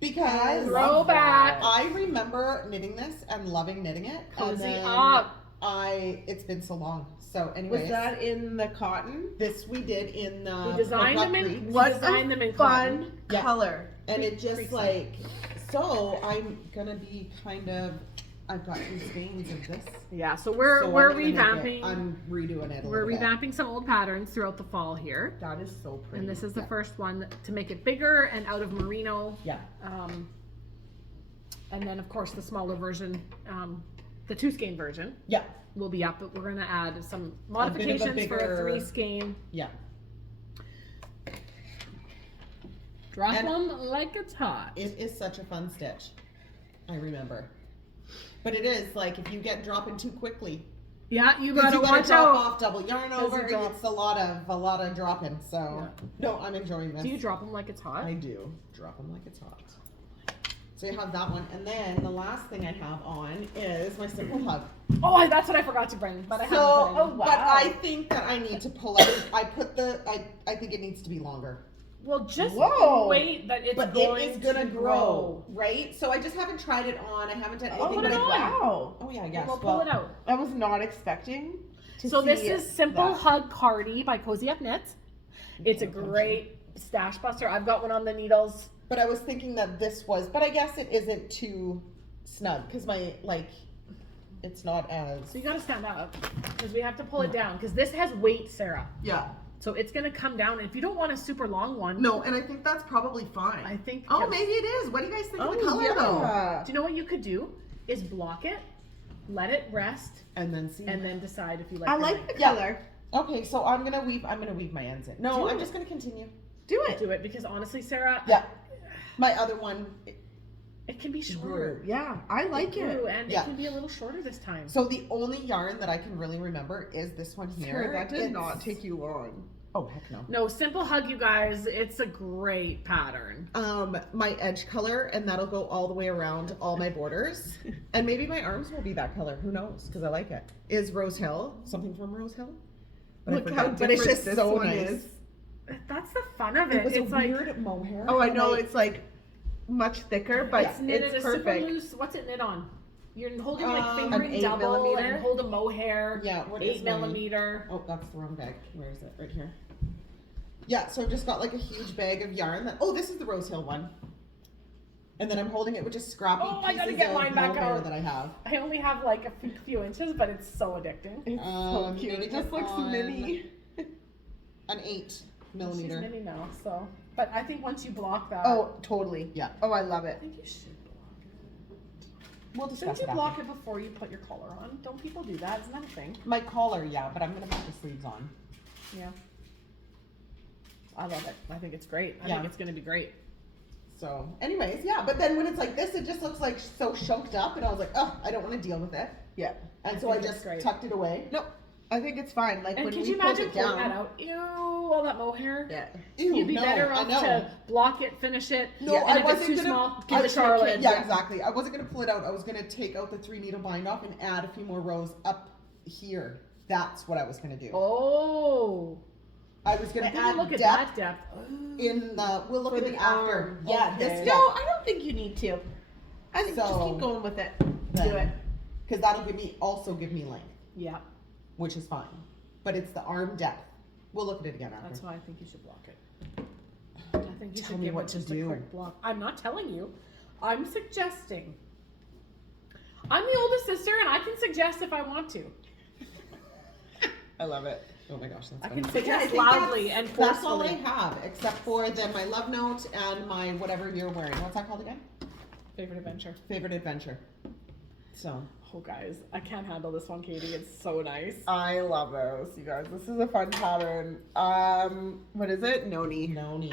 Because Throwback. I remember knitting this and loving knitting it. And Cozy then up. it's been so long. So anyways, Was that in the cotton? this we did in We designed them in Creek. what designed them in cotton. Fun Yeah. color. And it just Creek like, so I'm gonna be kind of, I've got 2 skeins of this. Yeah, so we're So I'm gonna make it- revamping. I'm redoing it a We're little bit. revamping some old patterns throughout the fall here. That is so pretty. And this is the Yeah. first one to make it bigger and out of merino. Yeah. And then of course the smaller version, the 2 skein version Yeah. will be up, but we're gonna add some bit of a modifications for a bigger- 3 skein. Yeah. Drop And- them like it's hot. It is such a fun stitch. I remember. But it is like if you get dropping too quickly, Yeah, you because gotta you gotta watch drop out. off double yarn 'Cause over. you drop- It's a lot of dropping. So no, I'm enjoying this. Do you drop them like it's hot? I do. Drop them like it's hot. So you have that one, and then the last thing I have on is my simple hug. Oh, that's what I forgot to bring, but I So, haven't put in. but I think that I need to pull out. I think it needs to be longer. Well, just Whoa. wait that it's But going it is gonna to grow, right? So I just haven't tried it on. I haven't done anything. put but it I- on. Wow. Oh yeah, And yes. we'll pull it out. I was not expecting to So this see is Simple that. Hug Cardi by Cozy Up Knits. It's a great stash buster. I've got one on the needles. But I was thinking that this was, but I guess it isn't too snug because it's not as. So you gotta stand up because we have to pull it down because this has weight, Sarah. Yeah. So it's gonna come down. And if you don't want a super long one, No, and I think that's probably fine. I think. Oh, maybe it is. What do you guys think of the Oh, color though? yeah. Do you know what you could do? Is block it, let it rest, And then see. and then decide if you like. I the like length. the Yeah. color. Okay, so I'm gonna weave my ends in. No, Do I'm it. just gonna continue. Do it. Do it because honestly, Sarah, Yeah. My other one. it can be shorter. grew. Yeah, I like Grew, it. and Yeah. it can be a little shorter this time. So the only yarn that I can really remember is this one here. Sarah, that did It's- not take you long. Oh heck no. No, Simple Hug, you guys. It's a great pattern. My edge color, and that'll go all the way around all my borders, and maybe my arms will be that color. Who knows? Because I like it. Is Rose Hill something from Rose Hill? But I Look forget. how But different it's just this so one nice. is. That's the fun of It it. was It's a like weird mohair. Oh, I know Like, it's like much thicker, but it's knitted it's a super perfect. loose. What's it knit on? You're holding like An fingering 8 double millimeter? and hold a mohair. Yeah, what is 8mm. Oh, that's the wrong bag. Where is it? Right here. Yeah, so I've just got like a huge bag of yarn. Oh, this is the Rose Hill one. And then I'm holding it with just scrappy Oh, I pieces gotta get of mine back mohair out. that I have. I only have like a few inches, but it's so addicting. It's so cute. It knitting just it looks on mini. An 8 She's millimeter. mini now, so. But I think once you block that. Oh, totally. Yeah. Oh, I love I it. think you should block it. We'll discuss Shouldn't you it block after. it before you put your collar on? Don't people do that? Isn't that a thing? My collar, yeah, but I'm gonna put the sleeves on. Yeah. I love it. I think it's great. I Yeah. think it's gonna be great. So, anyways, yeah. But then when it's like this, it just looks like so choked up, and I was like, oh, I don't want to deal with it, Yeah. and I so I think just it's great. tucked it away. No, I think it's fine. Like And when could we you pulled imagine it pulling down. that out? Ew, all that mohair. Yeah. Ew, You'd be no, better I off know. to block it, finish it. No, and I if wasn't it's too gonna. small, I give the was Charlotte. thinking- Yeah, exactly. I wasn't gonna pull it out. I was gonna take out the 3 needle bind off and add a few more rows up here. That's what I was gonna do. Oh. I was gonna I think add look at depth that depth. in the. We'll look For at the the after. arm. Yeah, Okay. this No, I don't think you need to. I think just So- keep going with it. Then- Do it. because that'll give me length, Yeah, which is fine. But it's the arm depth. We'll look at it again after. that's why I think you should block it. I think you Tell should me give what it to just do. a quick block. I'm not telling you. I'm suggesting. I'm the oldest sister, and I can suggest if I want to. I love it. Oh my gosh, that's I funny. can Yeah, I suggest think loudly and That's all I forcefully. have, except for then my love note and my whatever you're wearing. What's that called again? Favorite adventure. Favorite adventure. So Oh, guys, I can't handle this one, Katie. It's so nice. I love those, you guys. This is a fun pattern. What is it? Noni. Noni.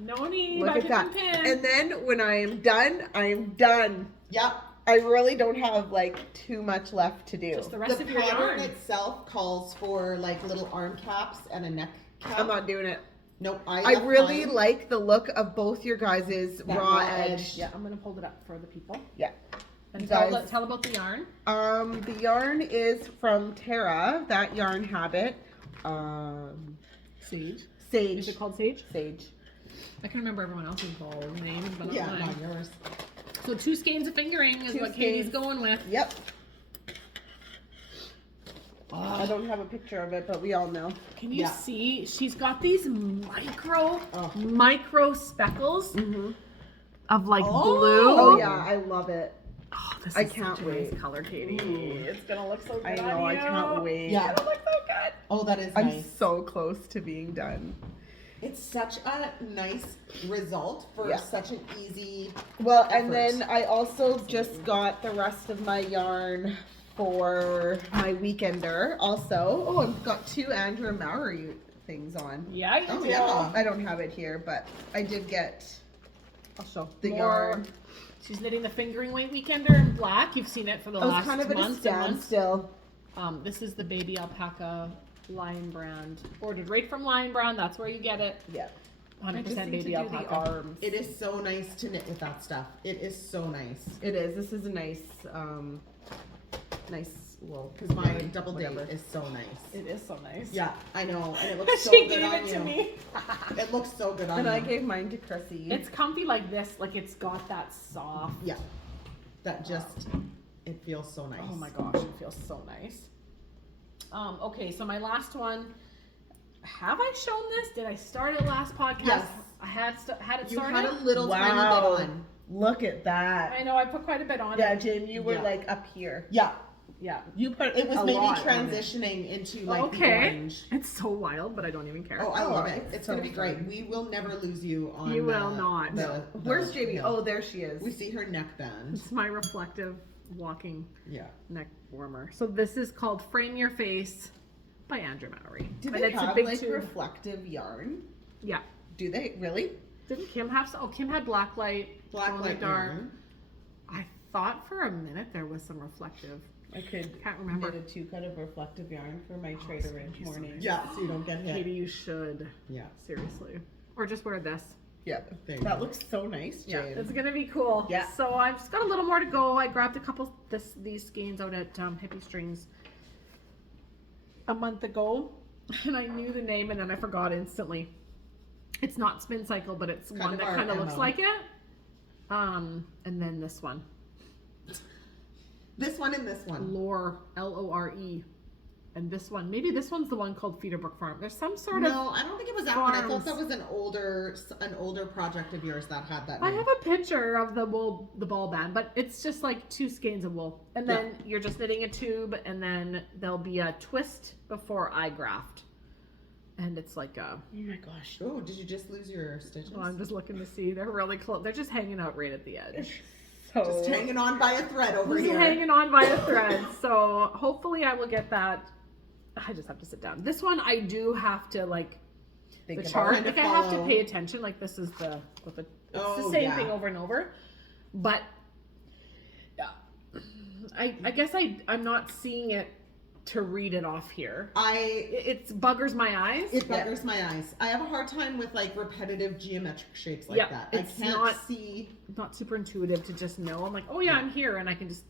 Noni, Look by at that. Pin Pin. And then when I am done, I am done. Yep. I really don't have like too much left to do. Just the rest The of your pattern yarn. itself calls for like little arm caps and a neck cap. I'm not doing it. Nope. I left really mine. like the look of both your guys' That raw raw edge. edge. Yeah, I'm gonna hold it up for the people. Yeah. And You tell, guys- tell about the yarn. The yarn is from Tara, that yarn habit. Sage. Is Sage. it called Sage? Sage. I can remember everyone else's ball names, but not Yeah, mine. not yours. So 2 skeins of fingering is 2 what Katie's skeins. going with. Yep. I don't have a picture of it, but we all know. Can you Yeah. see? She's got these micro speckles Mm-hmm. of like Oh. blue. Oh yeah, I love it. Oh, this I is can't such a nice wait. color, Katie. Ooh. It's gonna look so good. I know, I can't wait. Yeah. It's gonna look so good. Oh, that is I'm nice. so close to being done. It's such a nice result for Yeah. such an easy. Well, and effort. then I also just got the rest of my yarn for my weekender also. Oh, I've got 2 Andrew Mowry things on. Yeah, you Oh do. yeah. I don't have it here, but I did get I'll show the more. yarn. She's knitting the fingering weight weekender in black. You've seen it for the I was last kind of at a months and months. standstill. This is the baby alpaca Lion brand. Ordered right from Lion Brand. That's where you get it. Yeah. 100% need to baby do alpaca. the arms. It is so nice to knit with that stuff. It is so nice. It is. This is a nice, nice wool. Because my double date Whatever. is so nice. It is so nice. Yeah, I know, and it looks so She good gave on it you. to me. It looks so good on And you. I gave mine to Chrissy. It's comfy like this. Like it's got that soft. Yeah, that just it feels so nice. Oh my gosh, it feels so nice. Okay, so my last one. Have I shown this? Did I start it last podcast? Yes. I had it You started. had a little tiny Wow. bit on. Look at that. I know I put quite a bit on Yeah, it. Jane, you were Yeah. like up here. Yeah, Yeah. You put it was a maybe lot on it. transitioning into like the Okay. orange. It's so wild, but I don't even care. Oh, I Oh, love it. it's It's so gonna be great. fun. We will never lose you on. You will not. the- Where's the- Jamie? no. Oh, there she is. We see her neck band. It's my reflective walking Yeah. neck warmer. So this is called Frame Your Face by Andrew Mowry. Do And they it's a have big like tube. reflective yarn? Yeah. Do they really? Didn't Kim have some? Oh, Kim had black light. Black glow in light the dark. yarn. I thought for a minute there was some reflective. I could Can't remember. knit a 2 cut of reflective yarn for my Oh, Trader so Ridge nice. morning. Yeah, so you don't get hit. Maybe you should. Yeah. Seriously. Or just wear this. Yeah, There you that go. looks so nice, Yeah, Jane. it's gonna be cool. Yeah. So I've just got a little more to go. I grabbed a couple these skeins out at Hippie Strings a month ago, and I knew the name, and then I forgot instantly. It's not Spin Cycle, but it's Kind one of that our kind of looks MO. like it. And then this one, This one and this one. Lore, Lore, and this one. Maybe this one's the one called Feederbrook Farm. There's some sort of. No, I don't think it was that one. I farms. thought that was an older project of yours that had that I name. have a picture of the ball band, but it's just like 2 skeins of wool. And then you're just knitting a tube, and then there'll be a twist before I graft. And it's like a, Oh my gosh. Oh, did you just lose your stitches? well, I'm just looking to see. They're really close. They're just hanging out right at the edge. So Just hanging on by a thread over Just here. hanging on by a thread. So hopefully I will get that. I just have to sit down. This one I do have to like think the about chart. Kind of Like I have to follow. pay attention. Like this is the with the it's the Oh, same yeah. thing over and over. But I guess I'm not seeing it to read it off here. It buggers my eyes. It buggers my eyes. I have a hard time with like repetitive geometric shapes like Yeah, that. it's I can't not- see. Not super intuitive to just know. I'm like, oh yeah, I'm here, and I can just.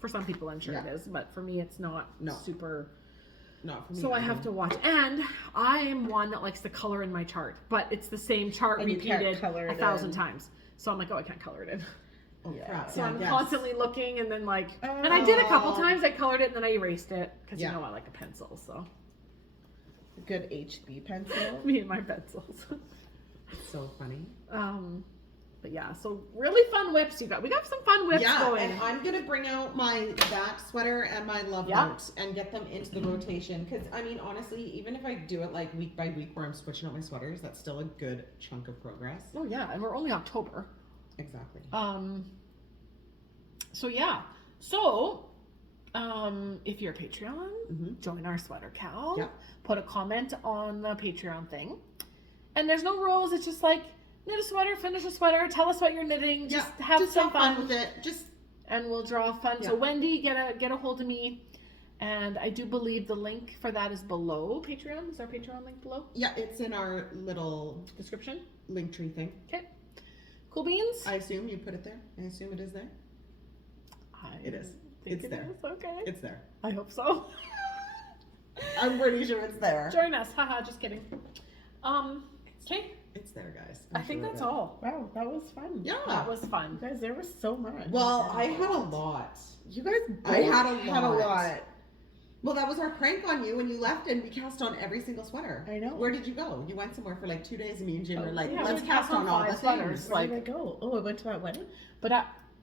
For some people, I'm sure Yeah. it is, but for me, it's not No. super. Not for me. So I either. have to watch, and I am one that likes to color in my chart, but it's the same chart And you can't repeated color it 1,000 in. times. So I'm like, oh, I can't color it in. Oh Yeah. crap! So yeah, I'm yes. constantly looking, and then like, and I did a couple Oh. times. I colored it, and then I erased it because Yeah. you know I like a pencil. So good HB pencil. me and my pencils. So funny. But yeah, so really fun whips. We got some fun whips Yeah, going. and I'm gonna bring out my back sweater and my love Yeah. note and get them into the rotation. Because I mean, honestly, even if I do it like week by week, where I'm switching out my sweaters, that's still a good chunk of progress. Oh yeah, and we're only October. Exactly. So yeah. So if you're a Patreon, Mhm. join our sweater cow. Yep. Put a comment on the Patreon thing. And there's no rules, it's just like knit a sweater, finish a sweater, tell us what you're knitting, just have some fun with it. Just and we'll draw fun. So Yeah. Wendy, get a hold of me. And I do believe the link for that is below Patreon. Is our Patreon link below? yeah, it's in our little Description. link tree thing. Okay. Cool beans? I assume you put it there. I assume it is there. It is. think It's it there. is. Okay. It's there. I hope so. I'm pretty sure it's there. Join us. Haha, just kidding. Okay. It's there, guys. I think that's all. Wow, that was fun. Yeah. That was fun. You guys, there was so much. Well, I had a lot. You guys I both had a lot. lot. Well, that was our prank on you when you left and we cast on every single sweater. I know. Where did you go? You went somewhere for like 2 days and me and Jim were like, yeah, let's we cast cast on on all 5 the sweaters. things. Where did I go? Oh, I went to that wedding. But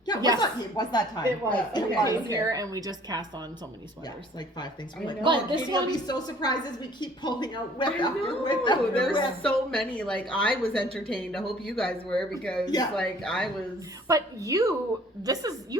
Yeah, Yes. it was that time. It was. Yeah, And we okay, came okay. here and we just cast on so many Yeah, sweaters. like 5 things. I We're like, know. oh, But this Katie will one- be so surprised as we keep pulling out whip I after whip know. after There's whip. so many. Like I was entertained. I hope you guys were because Yeah. like I was. But you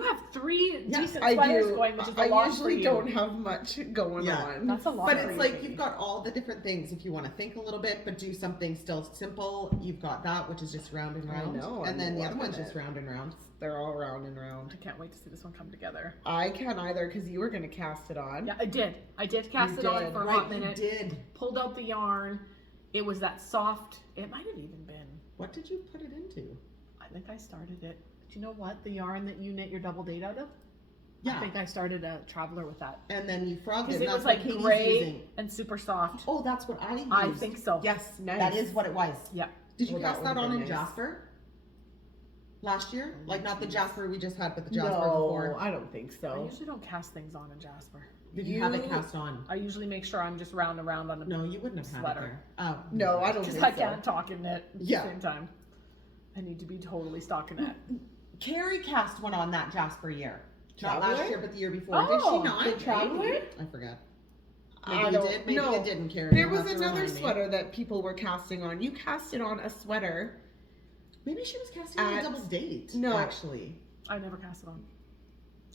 have 3 Yeah, decent I sweaters do. going, which is a I lot usually for you. don't have much going Yeah. on. That's a lot. But for it's you, like Katie. you've got all the different things. If you want to think a little bit, but do something still simple, you've got that, which is just round and I round. know, And I'm then the other loving one's it. just round and round. They're all round and round. I can't wait to see this one come together. I can't either because you were gonna cast it on. Yeah, I did. I did cast You it on did. for a Right, hot you minute. did. Pulled out the yarn. It was that soft. It might have even been. What did you put it into? I think I started it. Do you know what? The yarn that you knit your double date out of? Yeah. I think I started a traveler with that. And then you frogged it. Because And it that's was what like Katie's gray using. and super soft. Oh, that's what I used. I think so. Yes, Nice. that is what it was. Yeah. Did you Well, that cast that would've on been in nice. Jasper? Last year? Like not the jeez. Jasper we just had, but the Jasper No, before. I don't think I so. usually don't cast things on in Jasper. Did you have it You- cast on? I usually make sure I'm just round and round on the No, you wouldn't have had Sweater. it there. Oh. No, I don't because think I so. can't talk and knit at Yeah. the same time. I need to be totally stocking that. Carrie cast one on that Jasper year. Not Traveler? last year, but the year before. Did Oh, she not? the Traveler? Maybe. I forgot. Maybe I you don't- did. Maybe no. you didn't, Carrie. There You'll was have to another remind me. sweater that people were casting on. You casted on a sweater. Maybe she was casting on a At- double date. No. Actually. I never cast it on.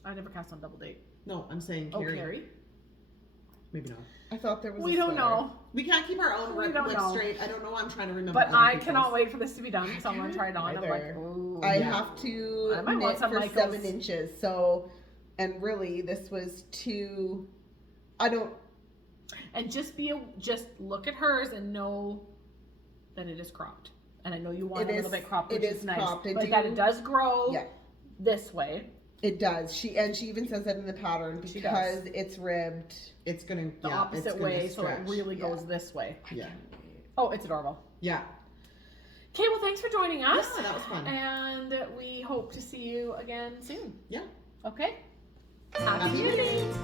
I never cast on double date. No, I'm saying Oh, Carrie. Carrie? Maybe not. I thought there was. We a don't sweater. know. We can't keep our own We whip don't know. straight. I don't know. I'm trying to remember. But other I people's. cannot wait for this to be done, so I'm going to try it on. I'm like, either. ooh. I Yeah. have to I might want knit some for Michaels. 7 inches. So, and really, this was too. I don't. And just look at hers and know that it is cropped. And I know you want It a little is- bit cropped, it which is is nice. cropped. I But do- that it does grow Yeah. this way. It does. She even says that in the pattern She because it's ribbed. It's gonna The yeah, it's opposite gonna way, so it stretch. really Yeah. goes this way. Yeah. Oh, it's adorable. Yeah. Okay, well, thanks for joining us. Yeah, that was fun. And we hope to see you again soon. Yeah. Okay? Happy knitting.